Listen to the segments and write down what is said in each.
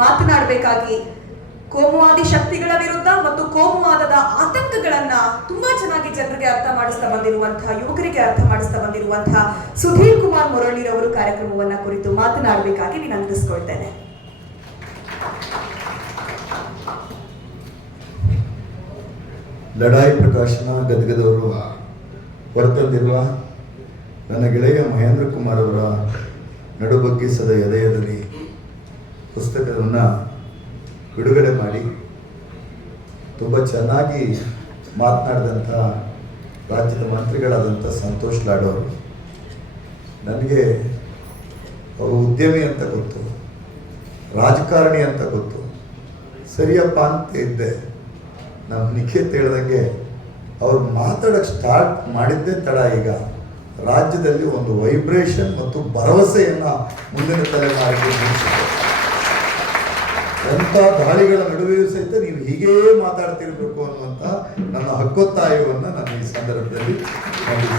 ಮಾತನಾಡಬೇಕಾಗಿ ಕೋಮುವಾದಿ ಶಕ್ತಿಗಳ ವಿರುದ್ಧ ಮತ್ತು ಕೋಮುವಾದದ ಆತಂಕಗಳನ್ನ ತುಂಬಾ ಚೆನ್ನಾಗಿ ಜನರಿಗೆ ಅರ್ಥ ಮಾಡಿಸ್ತಾ ಬಂದಿರುವಂತಹ, ಯುವಕರಿಗೆ ಅರ್ಥ ಮಾಡಿಸ್ತಾ ಬಂದಿರುವಂತಹ ಸುಧೀರ್ ಕುಮಾರ್ ಮುರಳಿರವರು ಕಾರ್ಯಕ್ರಮವನ್ನ ಕುರಿತು ಮಾತನಾಡಬೇಕಾಗಿ ವಿನಂತಿಸಿಕೊಳ್ತೇನೆ. ಲಡಾಯಿ ಪ್ರಕಾಶನ ಗದಗದವರು ಹೊರತಂದಿರುವ ನನ್ನ ಗೆಳೆಯ ಮಹೇಂದ್ರ ಕುಮಾರ್ ಅವರ ನಡುಬಗ್ಗಿಸದ ಎದೆಯದಲ್ಲಿ ಪುಸ್ತಕವನ್ನು ಬಿಡುಗಡೆ ಮಾಡಿ ತುಂಬ ಚೆನ್ನಾಗಿ ಮಾತನಾಡಿದಂಥ ರಾಜ್ಯದ ಮಂತ್ರಿಗಳಾದಂಥ ಸಂತೋಷ್ ಲಾಡ್ ಅವರು, ನನಗೆ ಅವರು ಉದ್ಯಮಿ ಅಂತ ಗೊತ್ತು, ರಾಜಕಾರಣಿ ಅಂತ ಗೊತ್ತು, ಸರಿಯಪ್ಪ ಅಂತ ಇದ್ದೆ. ನಮ್ಮ ನಿಖೇತ್ ಹೇಳ್ದಂಗೆ ಅವ್ರು ಮಾತಾಡೋಕ್ಕೆ ಸ್ಟಾರ್ಟ್ ಮಾಡಿದ್ದೇ ತಡ. ಈಗ ರಾಜ್ಯದಲ್ಲಿ ಒಂದು ವೈಬ್ರೇಷನ್ ಮತ್ತು ಭರವಸೆಯನ್ನು ಮುಂದಿನ ತಲೆಮಾರಿಗೆ ಮೂಡಿಸಿದೆ. ಎಂಥ ದಾಳಿಗಳ ನಡುವೆಯೂ ಸಹಿತ ನೀವು ಹೀಗೇ ಮಾತಾಡ್ತಿರ್ಬೇಕು ಅನ್ನುವಂಥ ನನ್ನ ಹಕ್ಕೊತ್ತಾಯವನ್ನು ನಾನು ಈ ಸಂದರ್ಭದಲ್ಲಿ ಖಂಡಿತ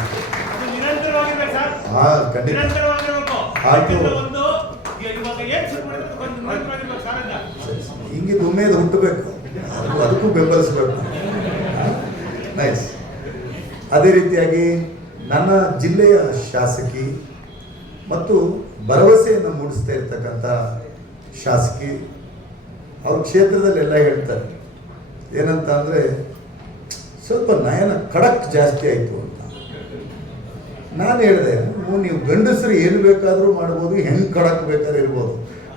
ಆಯ್ತು. ಹಿಂಗಿದ್ದು ಉಮೇದು ಹುಟ್ಟಬೇಕು, ಅದಕ್ಕೂ ಬೆಂಬಲಿಸಬೇಕು. ನೈಸ್. ಅದೇ ರೀತಿಯಾಗಿ ನನ್ನ ಜಿಲ್ಲೆಯ ಶಾಸಕಿ ಮತ್ತು ಭರವಸೆಯನ್ನು ಮೂಡಿಸ್ತಾ ಇರ್ತಕ್ಕಂಥ ಶಾಸಕಿ ಅವ್ರ ಕ್ಷೇತ್ರದಲ್ಲೆಲ್ಲ ಹೇಳ್ತಾರೆ ಏನಂತ ಅಂದರೆ, ಸ್ವಲ್ಪ ನಯನ ಖಡಕ್ ಜಾಸ್ತಿ ಆಯಿತು ಅಂತ. ನಾನು ಹೇಳಿದೆ, ನೀವು ಗಂಡಸರು ಏನು ಬೇಕಾದರೂ ಮಾಡ್ಬೋದು, ಹೆಂಗೆ ಖಡಕ್ ಬೇಕಾದ್ರೆ ಇರ್ಬೋದು.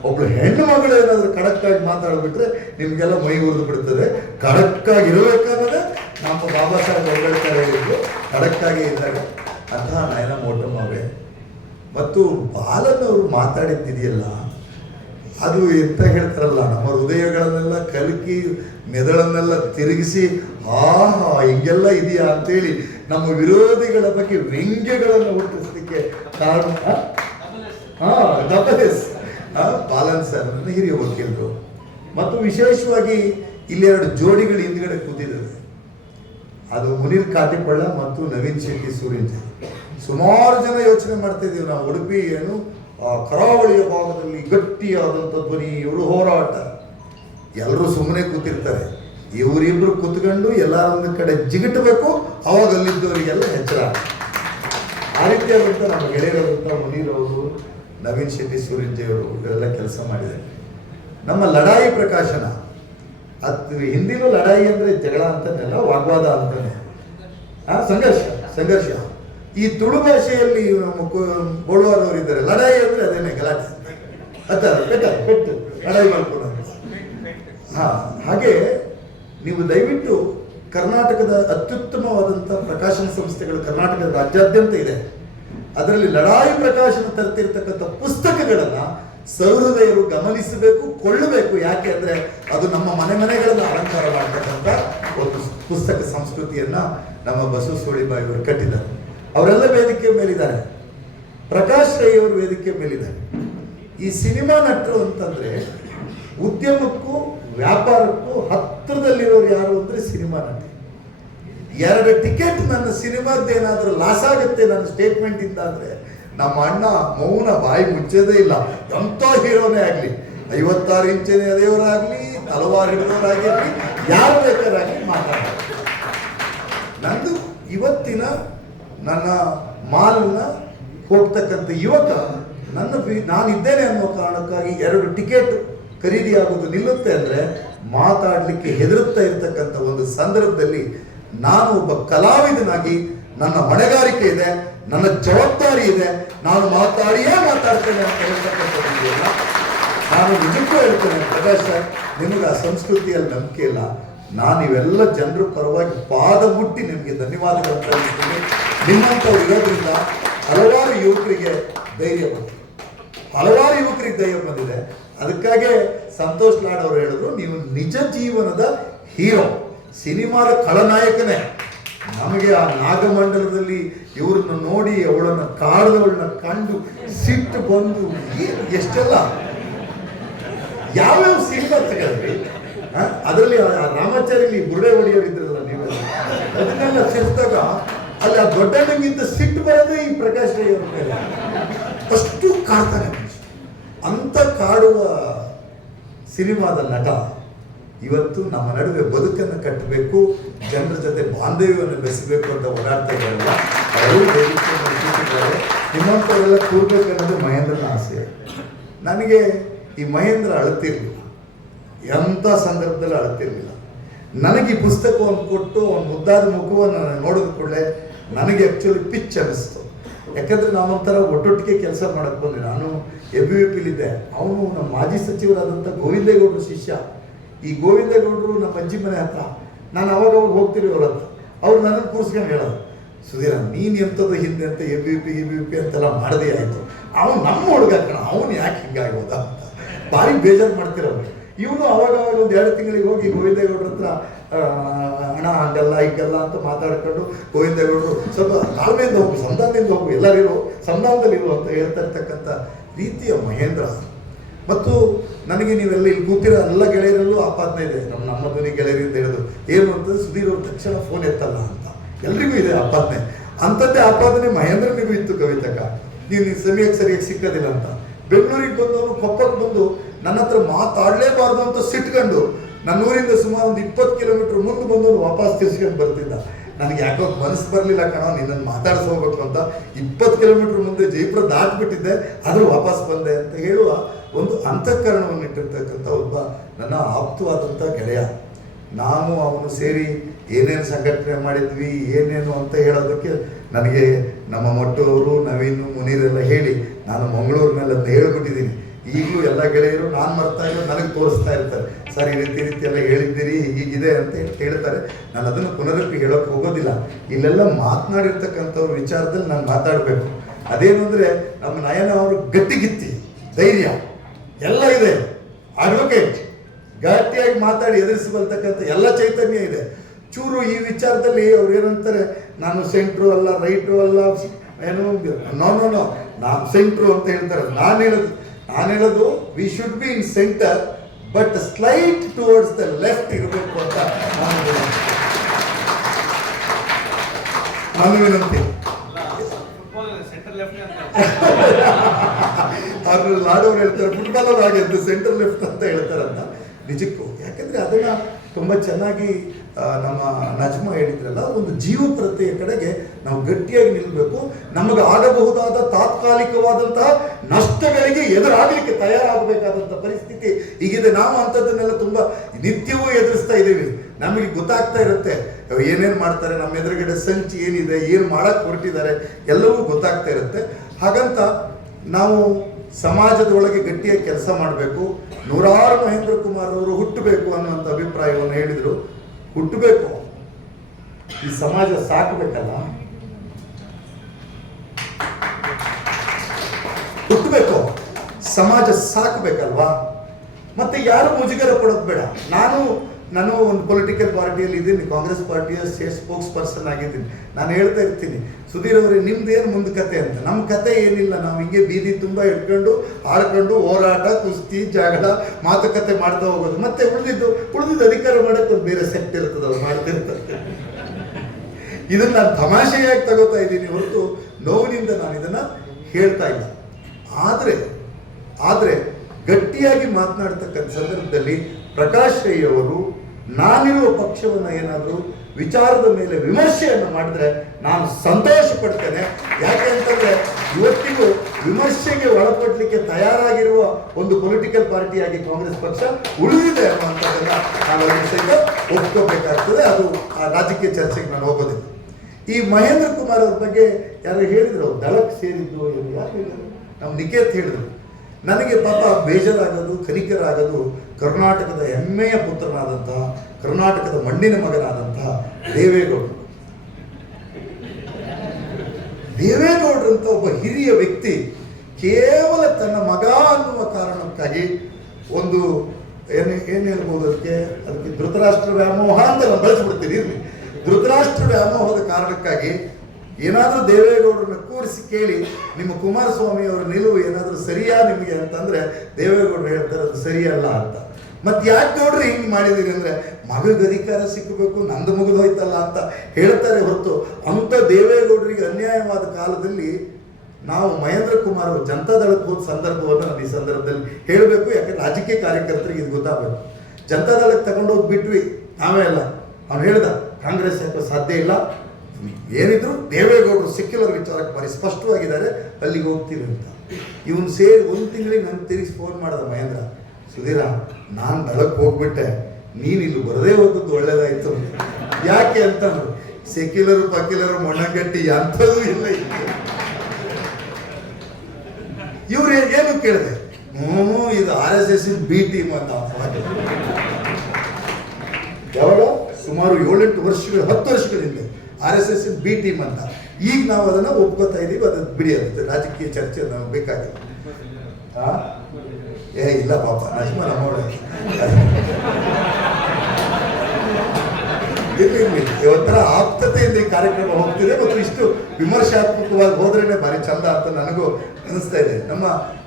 ಒಬ್ಳು ಹೆಣ್ಣು ಮಗಳು ಏನಾದರೂ ಖಡಕ್ಕಾಗಿ ಮಾತಾಡ್ಬಿಟ್ರೆ ನಿಮಗೆಲ್ಲ ಮೈ ಉರಿದು ಬಿಡ್ತದೆ. ಖಡಕ್ಕಾಗಿ ಇರಬೇಕಾದ್ರೆ ನಮ್ಮ ಬಾಬಾ ಸಾಹೇಬ್ ಅಂಬೇಡ್ಕರ್ ಹೇಳಿದ್ರು, ಖಡಕ್ಕಾಗಿ ಇದ್ದಾಗ ಅಂತಹ ನಯನ ಮೋಟಮ್ ಅವರೇ. ಮತ್ತು ಬಾಲನ್ ಅವರು ಮಾತಾಡಿದ್ದಿದೆಯಲ್ಲ, ಅದು ಎಂತ ಹೇಳ್ತಾರಲ್ಲ, ನಮ್ಮ ಹೃದಯಗಳನ್ನೆಲ್ಲ ಕಲಕಿ ಮೆದುಳನ್ನೆಲ್ಲ ತಿರುಗಿಸಿ ಹಿಂಗೆಲ್ಲ ಇದೆಯಾ ಅಂತೇಳಿ ನಮ್ಮ ವಿರೋಧಿಗಳ ಬಗ್ಗೆ ವ್ಯಂಗ್ಯಗಳನ್ನು ಹುಟ್ಟಿಸಲಿಕ್ಕೆ ಕಾರಣ ಬಾಲನ್ ಸರ್ ನನ್ನ ಹಿರಿಯ ವಕೀಲರು. ಮತ್ತು ವಿಶೇಷವಾಗಿ ಇಲ್ಲಿ 2 ಜೋಡಿಗಳು ಹಿಂದ್ಗಡೆ ಕೂತಿದ್ದಾರೆ. ಅದು ಮುನೀರ್ ಕಾಟಿಪಳ್ಳ ಮತ್ತು ನವೀನ್ ಶೆಟ್ಟಿ ಸೂರಿಂಜೆ. ಸುಮಾರು ಜನ ಯೋಚನೆ ಮಾಡ್ತಾ ಇದ್ದೀವಿ ನಾವು, ಉಡುಪಿ ಏನು ಕರಾವಳಿಯ ಭಾಗದಲ್ಲಿ ಗಟ್ಟಿಯಾದಂಥ ಧ್ವನಿ, ಇವರು ಹೋರಾಟ. ಎಲ್ಲರೂ ಸುಮ್ಮನೆ ಕೂತಿರ್ತಾರೆ. ಇವರಿಬ್ಬರು ಕೂತ್ಕೊಂಡು ಎಲ್ಲರೊಂದು ಕಡೆ ಜಿಗಿಟಬೇಕು, ಅವಾಗ ಅಲ್ಲಿದ್ದವರಿಗೆಲ್ಲ ಎಚ್ಚರ. ಆ ರೀತಿಯಾದಂಥ ನಮ್ಮ ಗೆಳೆಯರಾದಂಥ ಮುನೀರ್ ಅವರು, ನವೀನ್ ಶೆಟ್ಟಿ ಸೂರಿಂಜೆ ಅವರು ಇವರೆಲ್ಲ ಕೆಲಸ ಮಾಡಿದ್ದಾರೆ. ನಮ್ಮ ಲಡಾಯಿ ಪ್ರಕಾಶನ, ಅದು ಹಿಂದಿನೂ ಲಡಾಯಿ ಅಂದರೆ ಜಗಳ ಅಂತನೆಲ್ಲ, ವಾಗ್ವಾದ ಅಂತಾನೆ, ಸಂಘರ್ಷ. ಈ ತುಳು ಭಾಷೆಯಲ್ಲಿ ಬೋಳುವಾರವರು ಇದ್ದಾರೆ. ಲಡಾಯಿ ಅಂದರೆ ಅದೇನೆ ಗಲಾಟೆ, ಪೆಟ್ಟು ಲಡಾಯಿ ಮಾಡ್ಕೊಂಡು. ಹಾಗೆ ನೀವು ದಯವಿಟ್ಟು ಕರ್ನಾಟಕದ ಅತ್ಯುತ್ತಮವಾದಂಥ ಪ್ರಕಾಶನ ಸಂಸ್ಥೆಗಳು ಕರ್ನಾಟಕದ ರಾಜ್ಯಾದ್ಯಂತ ಇದೆ. ಅದರಲ್ಲಿ ಲಡಾಯಿ ಪ್ರಕಾಶನ ತರ್ತಿರ್ತಕ್ಕಂಥ ಪುಸ್ತಕಗಳನ್ನು ಸಹೃದಯರು ಗಮನಿಸಬೇಕು, ಕೊಳ್ಳಬೇಕು. ಯಾಕೆ ಅಂದರೆ ಅದು ನಮ್ಮ ಮನೆಗಳನ್ನು ಅಲಂಕಾರ ಮಾಡತಕ್ಕಂಥ ಒಂದು ಪುಸ್ತಕ ಸಂಸ್ಕೃತಿಯನ್ನು ನಮ್ಮ ಬಸವಸೋಳಿ ಬಾಯಿ ಅವರು ಕಟ್ಟಿದ್ದಾರೆ. ಅವರೆಲ್ಲ ವೇದಿಕೆ ಮೇಲಿದ್ದಾರೆ. ಪ್ರಕಾಶ್ ರೈ ಅವರು ವೇದಿಕೆ ಮೇಲಿದ್ದಾರೆ. ಈ ಸಿನಿಮಾ ನಟರು ಅಂತಂದರೆ ಉದ್ಯಮಕ್ಕೂ ವ್ಯಾಪಾರಕ್ಕೂ ಹತ್ತಿರದಲ್ಲಿರೋರು ಯಾರು ಅಂದರೆ ಸಿನಿಮಾ ನಟ. 2 ಟಿಕೆಟ್ ನನ್ನ ಸಿನಿಮಾದ್ದೇನಾದರೂ ಲಾಸ್ ಆಗುತ್ತೆ ನನ್ನ ಸ್ಟೇಟ್ಮೆಂಟಿಂದ ಅಂದರೆ ನಮ್ಮ ಅಣ್ಣ ಮೌನ, ಬಾಯಿ ಮುಚ್ಚೋದೇ ಇಲ್ಲ. ಎಂಥ ಹೀರೋನೇ ಆಗಲಿ, 56 ಇಂಚಿನ ಎದೆಯವರಾಗಲಿ, ತಲವಾರು ಹಿಡಿದವರಾಗಿರಲಿ, ಯಾರು ಬೇಕಾರಾಗಲಿ ಮಾತಾಡ್ತಾರೆ. ನಂದು ಇವತ್ತಿನ ನನ್ನ ಮಾಲ್ನ ಹೋಗ್ತಕ್ಕಂಥ ಯುವಕ ನಾನಿದ್ದೇನೆ ಅನ್ನೋ ಕಾರಣಕ್ಕಾಗಿ 2 ಟಿಕೆಟ್ ಖರೀದಿ ಆಗೋದು ನಿಲ್ಲುತ್ತೆ ಅಂದರೆ ಮಾತಾಡಲಿಕ್ಕೆ ಹೆದರುತ್ತಾ ಇರ್ತಕ್ಕಂಥ ಒಂದು ಸಂದರ್ಭದಲ್ಲಿ ನಾನು ಒಬ್ಬ ಕಲಾವಿದನಾಗಿ ನನ್ನ ಹೊಣೆಗಾರಿಕೆ ಇದೆ, ನನ್ನ ಜವಾಬ್ದಾರಿ ಇದೆ. ನಾನು ಮಾತಾಡ್ತೇನೆ ಅಂತ ಹೇಳ್ತಕ್ಕಂಥದ್ದು ನಾನು ನಿಜಕ್ಕೂ ಹೇಳ್ತೇನೆ. ಪ್ರಕಾಶ್ ಸರ್, ನಿಮಗೆ ಆ ಸಂಸ್ಕೃತಿಯಲ್ಲಿ ನಂಬಿಕೆ ಇಲ್ಲ. ನಾನು ಇವೆಲ್ಲ ಜನರ ಪರವಾಗಿ ಪಾದ ಮುಟ್ಟಿ ನಿಮಗೆ ಧನ್ಯವಾದಗಳನ್ನು ಹೇಳ್ತೀನಿ. ನಿಮ್ಮಂಥವ್ರು ಇರೋದ್ರಿಂದ ಹಲವಾರು ಯುವಕರಿಗೆ ಧೈರ್ಯ ಬಂದಿದೆ. ಅದಕ್ಕಾಗೆ ಸಂತೋಷ್ ಲಾಡ್ ಅವರು ಹೇಳಿದ್ರು, ನೀವು ನಿಜ ಜೀವನದ ಹೀರೋ, ಸಿನಿಮಾದ ಖಳನಾಯಕನೇ. ನಮಗೆ ಆ ನಾಗಮಂಡಲದಲ್ಲಿ ಇವ್ರನ್ನ ನೋಡಿ ಅವಳನ್ನು ಕಾಡ್ದವಳನ್ನ ಕಂಡು ಸಿಟ್ಟು ಬಂದು ಎಷ್ಟೆಲ್ಲ ಯಾವ್ಯಾವ ಸಿನಿಮಾ ತೆಗೆದ್ರಿ. ಅದರಲ್ಲಿ ರಾಮಾಚಾರ್ಯ ಬುರುಡೆ ಹೊಡೆಯೋರು ಇದ್ರಲ್ಲ, ನೀವು ಅದನ್ನೆಲ್ಲ ಸೇರಿಸಿದಾಗ ಅಲ್ಲಿ ಆ ದೊಡ್ಡಣ್ಣಗಿಂತ ಸಿಟ್ಟು ಬರೋದೇ ಈ ಪ್ರಕಾಶ್ ರೈ ಅವ್ರ ಮೇಲೆ. ಅಷ್ಟು ಕಾಡ್ತಾನೆ. ಅಂತ ಕಾಡುವ ಸಿನಿಮಾದ ನಟ ಇವತ್ತು ನಮ್ಮ ನಡುವೆ ಬದುಕನ್ನು ಕಟ್ಟಬೇಕು, ಜನರ ಜೊತೆ ಬಾಂಧವ್ಯವನ್ನು ಬೆಸಬೇಕು ಅಂತ ಓಡಾಡ್ತಾ ಇದ್ದಾರಲ್ಲ, ಅವರು ನಿಮ್ಮಂಥವರೆಲ್ಲ ಕೂರ್ಬೇಕನ್ನೋದು ಮಹೇಂದ್ರನ ಆಸೆ. ನನಗೆ ಈ ಮಹೇಂದ್ರ ಅಳುತ್ತಿರಲಿಲ್ಲ, ಎಂಥ ಸಂದರ್ಭದಲ್ಲಿ ಅಳುತ್ತಿರಲಿಲ್ಲ. ನನಗೆ ಈ ಪುಸ್ತಕವನ್ನು ಕೊಟ್ಟು ಅವನ ಮುದ್ದಾದ ಮುಖವನ್ನು ನೋಡಿದ ಕೂಡಲೇ ನನಗೆ ಆ್ಯಕ್ಚುಲಿ ಪಿಚ್ ಅನ್ನಿಸ್ತು. ಯಾಕಂದರೆ ನಾವೊಂಥರ ಒಟ್ಟೊಟ್ಟಿಗೆ ಕೆಲಸ ಮಾಡೋಕ್ಕೆ ಬಂದೆ. ನಾನು ABVPಲಿದ್ದೆ, ಅವನು ನಮ್ಮ ಮಾಜಿ ಸಚಿವರಾದಂಥ ಗೋವಿಂದೇಗೌಡರು ಶಿಷ್ಯ. ಈ ಗೋವಿಂದೇಗೌಡರು ನಮ್ಮ ಅಜ್ಜಿ ಮನೆ ಹತ್ರ, ನಾನು ಅವಾಗ ಹೋಗ್ತೀರಿ ಅವ್ರ ಹತ್ರ. ಅವ್ರು ನನ್ನನ್ನು ಕೂರಿಸ್ಕೊಂಡು ಹೇಳೋದು, ಸುಧೀರ ನೀನು ಎಂಥದ್ದು ಹಿಂದೆ ಅಂತ ABVP ಅಂತೆಲ್ಲ ಮಾಡದೇ ಆಯಿತು, ಅವನು ನಮ್ಮ ಹುಡುಗ ಕಣ, ಅವನು ಯಾಕೆ ಹಿಂಗಾಗೋದ ಅಂತ ಭಾರಿ ಬೇಜಾರು ಮಾಡ್ತಿರೋರು. ಇವನು ಅವಾಗ ಒಂದು 2 ತಿಂಗಳಿಗೆ ಹೋಗಿ ಗೋವಿಂದೇಗೌಡರ ಹತ್ರ ಹಣ ಹಂಗಲ್ಲ ಹಿಂಗಲ್ಲ ಅಂತ ಮಾತಾಡ್ಕೊಂಡು, ಗೋವಿಂದೇಗೌಡರು ಸ್ವಲ್ಪ ತಾಳ್ಮೆಯಿಂದ ಹೋಗು, ಸಂಧಾನದಿಂದ ಹೋಗು, ಎಲ್ಲರಿರೋ ಸಂಧಾನದಲ್ಲಿ ಇರು ಅಂತ ಹೇಳ್ತಾ ಇರ್ತಕ್ಕಂಥ ರೀತಿಯ ಮಹೇಂದ್ರ. ಮತ್ತು ನನಗೆ ನೀವೆಲ್ಲ ಇಲ್ಲಿ ಕೂತಿರೋ ಎಲ್ಲ ಗೆಳೆಯರಲ್ಲೂ ಆಪಾದನೆ ಇದೆ, ನಮ್ಮ ಧ್ವನಿ ಗೆಳೆಯರಿಂದ ಹಿಡಿದು ಏನು ಅಂತಂದ್ರೆ ಸುಧೀರ್ ಅವ್ರ ತಕ್ಷಣ ಫೋನ್ ಎತ್ತಲ್ಲ ಅಂತ ಎಲ್ರಿಗೂ ಇದೆ ಆಪಾದನೆ. ಅಂಥದ್ದೇ ಆಪಾದನೆ ಮಹೇಂದ್ರನಿಗೂ ಇತ್ತು ಕವಿತಕ್ಕ, ನೀನು ಸಮಯಕ್ಕೆ ಸರಿಯಾಗಿ ಸಿಕ್ಕೋದಿಲ್ಲ ಅಂತ. ಬೆಂಗಳೂರಿಗೆ ಬಂದವನು ಕೊಪ್ಪಕ್ಕೆ ಬಂದು ನನ್ನ ಹತ್ರ ಮಾತಾಡಲೇಬಾರ್ದು ಅಂತ ಸಿಟ್ಕೊಂಡು ನನ್ನ ಊರಿಂದ ಸುಮಾರು ಒಂದು 20 ಕಿಲೋಮೀಟರ್ ಮುಂದೆ ಬಂದವನು ವಾಪಸ್ ತಿರ್ಸ್ಕೊಂಡು ಬರ್ತಿದ್ದ. ನನಗೆ ಯಾಕೋ ಮನಸ್ಸು ಬರಲಿಲ್ಲ ಕಣೋ ನಿನ್ನನ್ನು ಮಾತಾಡಿಸ್ಕೋಬೇಕು ಅಂತ. 20 ಕಿಲೋಮೀಟರ್ ಮುಂದೆ ಜೈಪುರ ದಾಟ್ಬಿಟ್ಟಿದ್ದೆ, ಆದರೂ ವಾಪಸ್ ಬಂದೆ ಅಂತ ಹೇಳುವ ಒಂದು ಅಂತಃಕರಣವನ್ನು ಇಟ್ಟಿರ್ತಕ್ಕಂಥ ಒಬ್ಬ ನನ್ನ ಆಪ್ತವಾದಂಥ ಗೆಳೆಯ. ನಾನು ಅವನು ಸೇರಿ ಏನೇನು ಸಂಘಟನೆ ಮಾಡಿದ್ವಿ ಏನೇನು ಅಂತ ಹೇಳೋದಕ್ಕೆ ನನಗೆ ನಮ್ಮ ಮೊಟ್ಟವರು ನವೀನು ಮುನೀರೆಲ್ಲ ಹೇಳಿ ನಾನು ಮಂಗಳೂರಿನಲ್ಲಿ ಅಂತ ಹೇಳ್ಬಿಟ್ಟಿದ್ದೀನಿ. ಈಗಲೂ ಎಲ್ಲ ಗೆಳೆಯರು ನಾನು ಮರ್ತಾ ಇರೋ ನನಗೆ ತೋರಿಸ್ತಾ ಇರ್ತಾರೆ, ಸರ್ ಈ ರೀತಿ ಎಲ್ಲ ಹೇಳಿದ್ದೀರಿ ಹೀಗಿದೆ ಅಂತ ಹೇಳ್ತಾರೆ. ನಾನು ಅದನ್ನು ಪುನರಪಿ ಹೇಳೋಕ್ಕೆ ಹೋಗೋದಿಲ್ಲ. ಇಲ್ಲೆಲ್ಲ ಮಾತನಾಡಿರ್ತಕ್ಕಂಥವ್ರ ವಿಚಾರದಲ್ಲಿ ನಾನು ಮಾತಾಡಬೇಕು. ಅದೇನು ಅಂದರೆ ನಮ್ಮ ನಯನ ಅವರು ಗಟ್ಟಿಗಿತ್ತಿ ಧೈರ್ಯ ಎಲ್ಲ ಇದೆ, ಅಡ್ವೊಕೇಟ್ ಗಟ್ಟಿಯಾಗಿ ಮಾತಾಡಿ ಎದುರಿಸಬಲ್ತಕ್ಕಂಥ ಎಲ್ಲ ಚೈತನ್ಯ ಇದೆ. ಚೂರು ಈ ವಿಚಾರದಲ್ಲಿ ಅವ್ರು ಏನಂತಾರೆ, ನಾನು ಸೆಂಟ್ರು ಅಲ್ಲ ರೈಟ್ರು ಅಲ್ಲ ಏನು ನೋ ನಾನು ಸೆಂಟ್ರು ಅಂತ ಹೇಳ್ತಾರೆ. ನಾನು ಹೇಳೋದು we should be in centre but slight towards the left ಇರಬೇಕು ಅಂತ ನಾನು ವಿನಂತಿ. ಅವ್ರು ಲಾಡೋರು ಹೇಳ್ತಾರೆ ಫುಟ್ಬಾಲಲ್ಲಿ ಹಾಗೆ ಸೆಂಟರ್ ಲೆಫ್ಟ್ ಅಂತ ಹೇಳ್ತಾರಂತ. ನಿಜಕ್ಕೂ ಯಾಕಂದರೆ ಅದನ್ನು ತುಂಬ ಚೆನ್ನಾಗಿ ನಮ್ಮ ನಜ್ಮ ಹೇಳಿದ್ರಲ್ಲ, ಒಂದು ಜೀವಪ್ರತೆಯ ಕಡೆಗೆ ನಾವು ಗಟ್ಟಿಯಾಗಿ ನಿಲ್ಲಬೇಕು. ನಮಗೆ ಆಗಬಹುದಾದ ತಾತ್ಕಾಲಿಕವಾದಂತಹ ನಷ್ಟಗಳಿಗೆ ಎದುರಾಗಲಿಕ್ಕೆ ತಯಾರಾಗಬೇಕಾದಂಥ ಪರಿಸ್ಥಿತಿ ಈಗಿದೆ. ನಾವು ಅಂಥದ್ದನ್ನೆಲ್ಲ ತುಂಬ ನಿತ್ಯವೂ ಎದುರಿಸ್ತಾ ಇದ್ದೀವಿ. ನಮಗೆ ಗೊತ್ತಾಗ್ತಾ ಇರುತ್ತೆ ಏನೇನು ಮಾಡ್ತಾರೆ, ನಮ್ಮ ಎದುರುಗಡೆ ಸಂಚಿ ಏನಿದೆ, ಏನು ಮಾಡಕ್ಕೆ ಹೊರಟಿದ್ದಾರೆ ಎಲ್ಲವೂ ಗೊತ್ತಾಗ್ತಾ ಇರುತ್ತೆ. ಹಾಗಂತ ನಾವು ಸಮಾಜದೊಳಗೆ ಗಟ್ಟಿಯಾಗಿ ಕೆಲಸ ಮಾಡಬೇಕು. ನೂರಾರು ಮಹೇಂದ್ರ ಕುಮಾರ್ ಅವರು ಹುಟ್ಟಬೇಕು ಅನ್ನುವಂಥ ಅಭಿಪ್ರಾಯವನ್ನು ಹೇಳಿದರು. ಹುಟ್ಟಬೇಕು, ಈ ಸಮಾಜ ಸಾಕಬೇಕಲ್ಲ, ಹುಟ್ಟಬೇಕು, ಸಮಾಜ ಸಾಕಬೇಕಲ್ವಾ. ಮತ್ತೆ ಯಾರು ಮುಜುಗರ ಪಡೋದು ಬೇಡ. ನಾನು ಒಂದು ಪೊಲಿಟಿಕಲ್ ಪಾರ್ಟಿಯಲ್ಲಿ ಇದ್ದೀನಿ, ಕಾಂಗ್ರೆಸ್ ಪಾರ್ಟಿಯ ಸ್ಟೇಟ್ ಸ್ಪೋಕ್ಸ್ ಪರ್ಸನ್ ಆಗಿದ್ದೀನಿ. ನಾನು ಹೇಳ್ತಾ ಇರ್ತೀನಿ, ಸುಧೀರ್ ಅವರೇ ನಿಮ್ದೇನು ಮುಂದೆ ಕತೆ ಅಂತ. ನಮ್ಮ ಕತೆ ಏನಿಲ್ಲ, ನಾವು ಹಿಂಗೆ ಬೀದಿ ತುಂಬ ಇಟ್ಕೊಂಡು ಆಡ್ಕೊಂಡು ಹೋರಾಟ ಕುಸ್ತಿ ಜಗಳ ಮಾತುಕತೆ ಮಾಡ್ತಾ ಹೋಗೋದು. ಮತ್ತೆ ಉಳಿದಿದ್ದು ಅಧಿಕಾರ ಮಾಡೋಕ್ಕೆ ಒಂದು ಬೇರೆ ಸೆಟ್ ಇರ್ತದೆ, ಅವ್ರು ಮಾಡ್ತಿರ್ತಾರೆ. ಇದನ್ನು ನಾನು ತಮಾಷೆಯಾಗಿ ತಗೋತಾ ಇದ್ದೀನಿ ಹೊರತು ನೋವಿನಿಂದ ನಾನು ಇದನ್ನು ಹೇಳ್ತಾ ಇಲ್ಲ. ಆದರೆ ಗಟ್ಟಿಯಾಗಿ ಮಾತನಾಡ್ತಕ್ಕಂಥ ಸಂದರ್ಭದಲ್ಲಿ ಪ್ರಕಾಶ್ ರೈ ಅವರು ನಾನಿರುವ ಪಕ್ಷವನ್ನು ಏನಾದರೂ ವಿಚಾರದ ಮೇಲೆ ವಿಮರ್ಶೆಯನ್ನು ಮಾಡಿದ್ರೆ ನಾನು ಸಂತೋಷ ಪಡ್ತೇನೆ. ಯಾಕೆ ಅಂತಂದರೆ ಇವತ್ತಿಗೂ ವಿಮರ್ಶೆಗೆ ಒಳಪಡಲಿಕ್ಕೆ ತಯಾರಾಗಿರುವ ಒಂದು ಪೊಲಿಟಿಕಲ್ ಪಾರ್ಟಿಯಾಗಿ ಕಾಂಗ್ರೆಸ್ ಪಕ್ಷ ಉಳಿದಿದೆ ಅನ್ನುವಂಥದ್ದನ್ನು ನಾವು ಸಹಿತ ಒಪ್ಕೋಬೇಕಾಗ್ತದೆ. ಅದು ಆ ರಾಜಕೀಯ ಚರ್ಚೆಗೆ ನಾನು ಹೋಗೋದಿಲ್ಲ. ಈ ಮಹೇಂದ್ರ ಕುಮಾರ್ ಅವ್ರ ಬಗ್ಗೆ ಯಾರು ಹೇಳಿದ್ರು, ದಳಕ್ಕೆ ಸೇರಿದ್ದು ಯಾರು ಹೇಳಿದ್ರು, ನಾವು ನಿಕೇತ್ ಹೇಳಿದ್ರು. ನನಗೆ ಪಾಪ ಬೇಜಾರಾಗೋದು ಕನಿಕರಾಗೋದು ಕರ್ನಾಟಕದ ಹೆಮ್ಮೆಯ ಪುತ್ರನಾದಂತಹ, ಕರ್ನಾಟಕದ ಮಣ್ಣಿನ ಮಗನಾದಂತಹ ದೇವೇಗೌಡರಂಥ ಒಬ್ಬ ಹಿರಿಯ ವ್ಯಕ್ತಿ ಕೇವಲ ತನ್ನ ಮಗ ಅನ್ನುವ ಕಾರಣಕ್ಕಾಗಿ ಒಂದು ಏನು ಹೇಳ್ಬೋದು, ಅದಕ್ಕೆ ಧೃತರಾಷ್ಟ್ರ ವ್ಯಾಮೋಹ ಅಂತ ನಾನು ಬಳಸ್ಬಿಡ್ತೀನಿ. ಇರಲಿ, ಧೃತರಾಷ್ಟ್ರ ವ್ಯಾಮೋಹದ ಕಾರಣಕ್ಕಾಗಿ ಏನಾದರೂ ದೇವೇಗೌಡರನ್ನ ಕೂರಿಸಿ ಕೇಳಿ, ನಿಮ್ಮ ಕುಮಾರಸ್ವಾಮಿ ಅವರ ನಿಲುವು ಏನಾದರೂ ಸರಿಯಾ ನಿಮಗೆ ಅಂತಂದರೆ ದೇವೇಗೌಡರು ಹೇಳ್ತಾರೆ ಅದು ಸರಿಯಲ್ಲ ಅಂತ. ಮತ್ತು ಯಾಕೆ ಗೌಡ್ರಿ ಹಿಂಗೆ ಮಾಡಿದ್ದೀರಿ ಅಂದರೆ ಮಗಗೆ ಅಧಿಕಾರ ಸಿಕ್ಕಬೇಕು, ನಂದು ಮುಗಿದೋಯ್ತಲ್ಲ ಅಂತ ಹೇಳ್ತಾರೆ ಹೊರತು ಅಂಥ ದೇವೇಗೌಡರಿಗೆ ಅನ್ಯಾಯವಾದ ಕಾಲದಲ್ಲಿ ನಾವು ಮಹೇಂದ್ರ ಕುಮಾರ್ ಜನತಾದಳಕ್ಕೆ ಹೋದ ಸಂದರ್ಭವನ್ನು ನಾನು ಈ ಸಂದರ್ಭದಲ್ಲಿ ಹೇಳಬೇಕು, ಯಾಕಂದ್ರೆ ರಾಜಕೀಯ ಕಾರ್ಯಕರ್ತರಿಗೆ ಇದು ಗೊತ್ತಾಗಬೇಕು. ಜನತಾದಳಕ್ಕೆ ತಗೊಂಡೋಗಿ ಬಿಟ್ವಿ ನಾವೇ ಅಲ್ಲ. ಅವ್ನು ಹೇಳ್ದ ಕಾಂಗ್ರೆಸ್ ಯಾಕೆ ಸಾಧ್ಯ ಇಲ್ಲ, ಏನಿದ್ರು ದೇವೇಗೌಡರು ಸೆಕ್ಯುಲರ್ ವಿಚಾರಕ್ಕೆ ಭಾರಿ ಸ್ಪಷ್ಟವಾಗಿದ್ದಾರೆ, ಅಲ್ಲಿಗೆ ಹೋಗ್ತೀವಿ ಅಂತ. ಇವನು ಸೇರಿ ಒಂದು ತಿಂಗಳಿಗೆ ನಾನು ತಿರುಗಿಸಿ ಫೋನ್ ಮಾಡ್ದ ಮಹೇಂದ್ರ, ಸುಧೀರ ನಾನು ದಳಕ್ಕೆ ಹೋಗ್ಬಿಟ್ಟೆ, ನೀನು ಇಲ್ಲಿ ಬರದೇ ಹೋದದ್ದು ಒಳ್ಳೇದಾಯ್ತು. ಯಾಕೆ ಅಂತಂದ್ರು, ಸೆಕ್ಯುಲರ್ ಪಕ್ಯುಲರ್ ಮೊಣ್ಣಗಟ್ಟಿ ಅಂಥದ್ದು ಇಲ್ಲ ಇಲ್ಲಿ. ಇವ್ರು ಏನು ಕೇಳಿದೆ, ಇದು RSS ಬಿ ಟೀಮ್ ಅಂತ. ಯಾವಾಗ ಸುಮಾರು 7-8 ವರ್ಷಗಳು 10 ವರ್ಷಗಳ ಹಿಂದೆ RSS ಬಿ ಟೀಮ್ ಅಂತ. ಈಗ ನಾವು ಅದನ್ನ ಒಪ್ಕೋತಾ ಇದೀವಿ, ಅದನ್ನ ಬಿಡಿ, ಅದು ರಾಜಕೀಯ ಚರ್ಚೆ ನಮ್ಗೆ ಬೇಕಾಗಿಲ್ಲ. ಇಲ್ಲ ಪಾಪ ನಜ್ಮಾ ನಮ್ಮವಳ ಒಂಥರ ಆಪ್ತತೆಯಿಂದ ಈ ಕಾರ್ಯಕ್ರಮ ಹೋಗ್ತಿದೆ ಮತ್ತು ಇಷ್ಟು ವಿಮರ್ಶಾತ್ಮಕವಾಗಿ ಹೋದ್ರೇನೆ ಭಾರಿ ಚಂದ ಅಂತ ನನಗೂ ಅನಿಸ್ತಾ ಇದೆ. ನಮ್ಮ